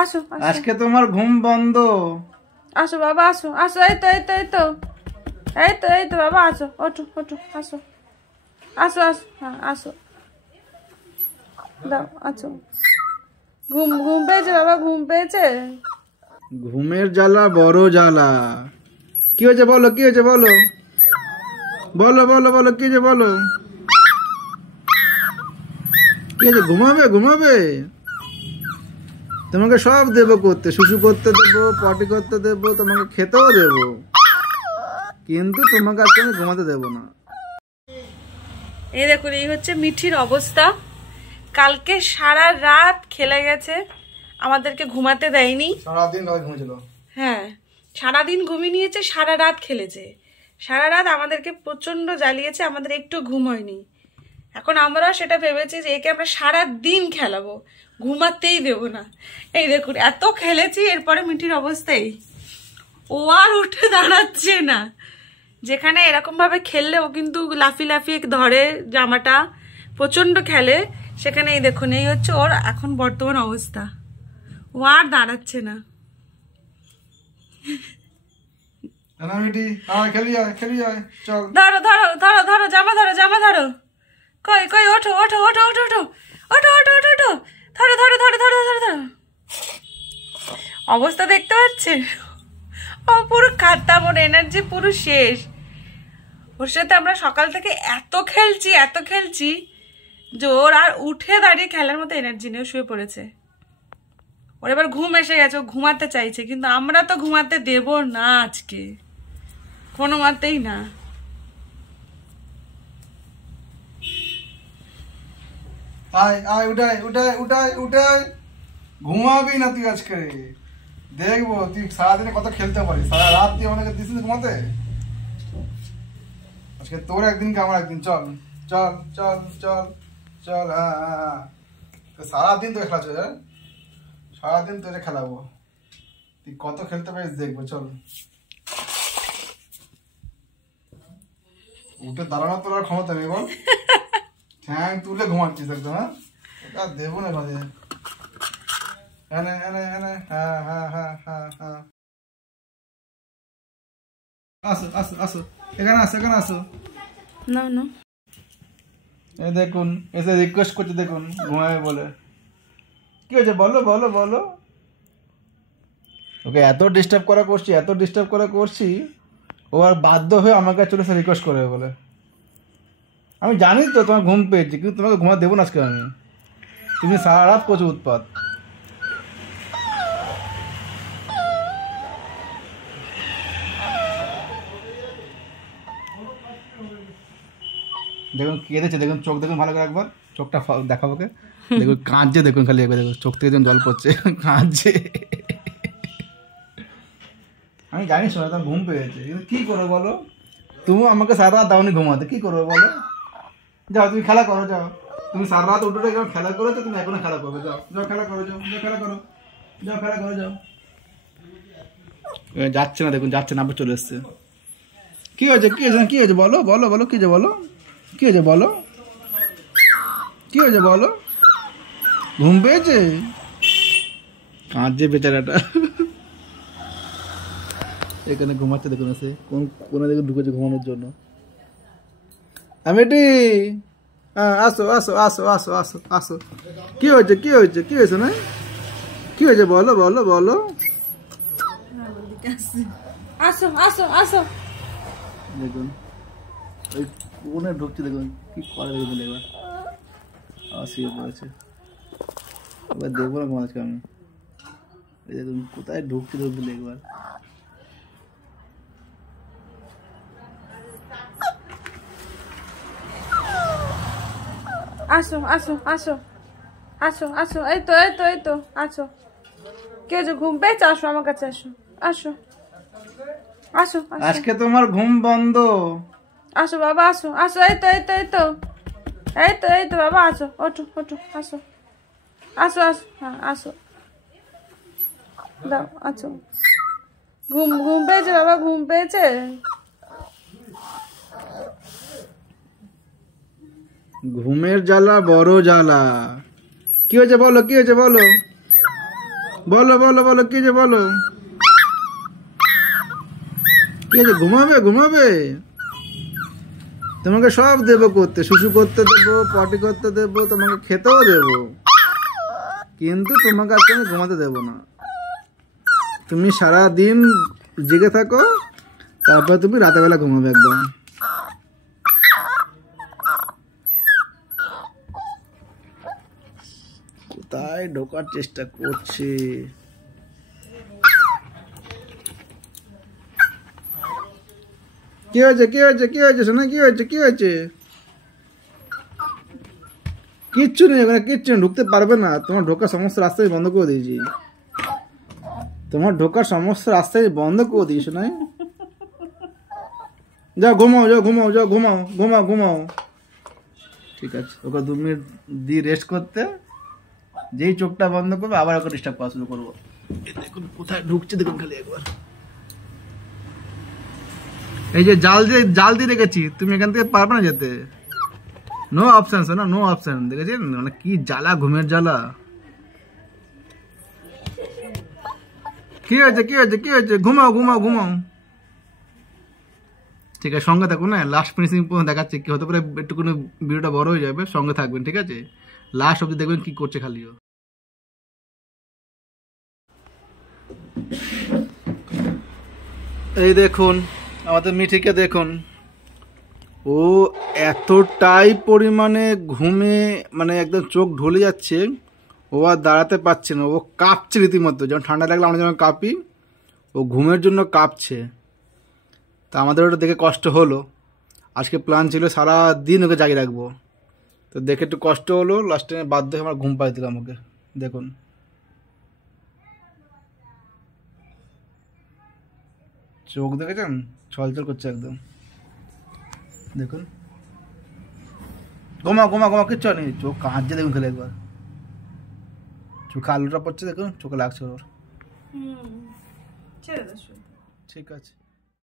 আসো আজকে তোমার ঘুম বন্ধ। আসো বাবা আসো আসো, এই তো এই তো এই তো এই তো এই তো বাবা আসো, ওঠো ওঠো, আসো আসো আসো, হ্যাঁ আসো, দাও আছো। ঘুম ঘুম পেয়েছে বাবা, ঘুম পেয়েছে? ঘুমের জ্বালা বড় জ্বালা। কি হয়েছে বলো, কি হয়েছে বলো, বলো বলো বলো, কি হয়েছে বলো, কি হয়েছে? ঘুমাবে ঘুমাবে, তোমাকে সব দেবো করতে, শুশু করতে দেবো, পটি করতে দেবো, তোমাকে খেতেও দেবো, কিন্তু তোমাকে আজকে আমি ঘুমাতে দেবো না। এই দেখুন, এই হচ্ছে মিঠির অবস্থা। কালকে সারা রাত খেলে গেছে, আমাদেরকে ঘুমাতে দেয়নি। সারাদিন ঘুমিয়েছিল। হ্যাঁ, সারাদিন ঘুমিয়ে নিয়েছে, সারা রাত খেলেছে, সারা রাত আমাদেরকে প্রচন্ড জ্বালিয়েছে, আমাদের একটু ঘুম হয়নি। এখন আমরা সেটা ভেবেছি যে একে আমরা সারা দিন খেলাবো, ঘুমাতেই দেবো না। এই দেখুন, এত খেলেছি, এরপরে মিঠির অবস্থাই, ও আর উঠে দাঁড়াচ্ছে না। যেখানে এরকম ভাবে খেললে ও কিন্তু লাফিয়ে লাফিয়ে ধরে জামাটা, প্রচন্ড খেলে, সেখানে এই দেখুন, এই হচ্ছে ওর এখন বর্তমান অবস্থা, ও আর দাঁড়াচ্ছে না। ধরো ধরো ধরো ধরো, জামা ধরো, জামা ধরো, কই কই, ওঠো ওঠো ওঠো ওঠো ওঠো ওঠো ওঠো ওঠো ওঠো, ধরো ধরো ধরো ধরো ধরো ধরো। অবস্থা দেখতে পাচ্ছে, ও পুরো খাতা, ওর এনার্জি পুরো শেষ। ওর সাথে আমরা সকাল থেকে এত খেলছি যে ওর আর উঠে দাঁড়িয়ে খেলার মতো এনার্জি নেই, শুয়ে পড়েছে। ওর এবার ঘুম এসে গেছে, ও ঘুমাতে চাইছে, কিন্তু আমরা তো ঘুমাতে দেব না আজকে, কোনো মতেই না। আয় আয়, উঠাই উঠাই উঠাই উঠাই, ঘুমাবি না তুই আজকে, দেখবো তুই সারাদিনে কত খেলতে পারিস। সারা রাত তুই আমাকে দিস ঘুমাতে, আজকে তোর একদিন কি আমার একদিন। চল চল চল চল চল, হ্যাঁ হ্যাঁ হ্যাঁ, সারাদিন তোকে খেলা চলে, সারাদিন তোকে খেলাবো, তুই কত খেলতে পারিস দেখবো। চল, উঠে দাঁড়ানো তোর আর ক্ষমতা নেই বল, ঠ্যাং তুলে ঘুমাচ্ছিস একদম। হ্যাঁ, এটা দেবো না বাজে, হ্যাঁ হ্যাঁ হ্যাঁ হ্যাঁ হ্যাঁ হ্যাঁ, আসো আসো আসো, এখানে আসো, এখানে আসো। না না, এই দেখুন, এসে রিকোয়েস্ট করছে, দেখুন ঘুমাবে বলে। কি হয়েছে বলো বলো বলো, ওকে এত ডিস্টার্ব করা করছি, এত ডিস্টার্ব করা করছি, ও আর বাধ্য হয়ে আমার কাছে চলে এসে রিকোয়েস্ট করবে বলে। আমি জানি তো তোমার ঘুম পেয়েছি, কিন্তু তোমাকে ঘুমা দেবো না আজকে আমি, তুমি সারা রাত করছো উৎপাত। দেখুন কেঁদেছে, দেখুন চোখ দেখুন ভালো করে একবার, চোখটা দেখাবো ওকে, দেখুন কাঁদছে, দেখুন খালি একবার দেখুন, চোখ থেকে যখন জল পড়ছে, কাঁদছে। আমি জানি শোনা তোমার ঘুম পেয়েছে, কিন্তু কী করবো বলো, তুমি আমাকে সারা রাত দাওনি ঘুমাতে, কী করবো বলো। যাও তুমি খেলা করো, যাও, তুমি সারা রাত উঠে যখন খেলা করেছো, তুমি এখনো খেলা করবে, যাও যাও খেলা করো, যাও যাও খেলা করো, যাও খেলা করো যাও। যাচ্ছে না, দেখুন যাচ্ছে না, আবার চলে এসছে। কী হয়েছে, কী হয়েছে, কী হয়েছে বলো বলো বলো, কী হয়েছে বলো, কী হয়েছে বলো, কী হয়েছে বলো, ঘুম পেয়েছে, কাঁদছে বেচারাটা, এখানে ঘুমাচ্ছে, দেখুন এসে কোন কোনে দেখুন ঢুকেছে ঘুমানোর জন্য। আমি এটি, হ্যাঁ আসো আসো আসো আসো আসো আসো, কি হয়েছে কি হয়েছে কি হয়েছে না, কি হয়েছে বলো বলো বলো, আসো আসো আসো। দেখুন ওই কোনে ঢুকছে, দেখুন কি করে, দেখুন এবার শুয়ে পড়েছে, এবার দেখবো না ঘুমাচ্ছি আমি, এই দেখুন কোথায় ঢুকছে, দেখুন একবার। আসো আসো আসো আসো আসো, এই তো এই তো এই তো, আসো। কে যে ঘুম পেয়েছে, আসো আমার কাছে, আসো আসো আসো। আজকে তোমার ঘুম বন্ধ। আসো বাবা আসো আসো, এই তো এই তো এই তো এই তো এই তো বাবা, আসো, ওঠো ওঠো, আসো আসো আসো, হ্যাঁ আসো, দাও আছো। ঘুম ঘুম পেয়েছে বাবা, ঘুম পেয়েছে? ঘুমের জ্বালা বড় জ্বালা। কি হয়েছে বলো, কি হয়েছে বলো, বলো বলো বলো কি যে বলো, কি আছে? ঘুমাবে ঘুমাবে? তোমাকে সব দেবো করতে, শুশু করতে দেবো, পটি করতে দেবো, তোমাকে খেতেও দেবো, কিন্তু তোমাকে আজকে আমি ঘুমাতে দেবো না। তুমি সারা দিন জেগে থাকো, তারপর তুমি রাতের বেলা ঘুমাবে একদম। কোথায় ঢোকার চেষ্টা করছে? কি হয়েছে কি হয়েছে কি হয়েছে শোনা? কি হয়েছে কি হয়েছে? কিচ্ছু নেই ওখানে, কিচ্ছু নেই, ঢুকতে পারবে না। তোমার ঢোকার সমস্ত রাস্তায় বন্ধ করে দিয়েছি, তোমার ঢোকার সমস্ত রাস্তায় বন্ধ করে দিয়েছো না? যাও ঘুমাও, যাও ঘুমাও, যাও ঘুমাও, ঘুমাও ঘুমাও। ঠিক আছে, ওকে 2 মিনিট দিয়ে রেস্ট করতে, যেই চোখটা বন্ধ করবে আবার ওকে ডিস্টার্ব করা শুরু করবো। দেখুন কোথায় ঢুকছে, দেখুন খালি একবার। এই যে জাল দিয়ে রেখেছি, তুমি এখান থেকে পারবে না যেতে। নো অপশন না, নো অপশন। দেখেছেন মানে কি জ্বালা, ঘুমের জ্বালা। কি হয়েছে কি হয়েছে কি হয়েছে? ঘুমাও ঘুমাও ঘুমাও। ঠিক আছে, সঙ্গে থাকুন না, লাস্ট ফিনিশিং পর্যন্ত দেখাচ্ছে। কি হতে পারে একটুখানি ভিডিওটা বড় হয়ে যাবে, সঙ্গে থাকবেন ঠিক আছে? লাস্ট অব্দি দেখবেন কি করছে খালিও। এই দেখুন আমাদের মিঠিকে দেখুন, ও এতটাই পরিমাণে ঘুমে মানে একদম চোখ ঢলে যাচ্ছে, ও আর দাঁড়াতে পারছে না, ও কাঁপছে রীতিমতো। যেমন ঠান্ডা লাগলে আমরা যেমন কাঁপি, ও ঘুমের জন্য কাঁপছে। তা আমাদের ওটা দেখে কষ্ট হলো। আজকে প্ল্যান ছিল সারা দিন ওকে জাগিয়ে রাখবো, তো দেখে একটু কষ্ট হলো। লাস্টে বাধ্য হয়ে আমরা ঘুম পাই দিলাম ওকে। দেখুন চোখ দেখেছেন, ছলছল করছে একদম। দেখুন ঘুমা ঘুমা ঘুমা, কিচ্ছু নেই, চোখ কাঁদছে দেখুন খেলে একবার। চোখে আলুটা পড়ছে দেখুন, চোখে লাগছে ওর। ছেড়ে দাও। ঠিক আছে।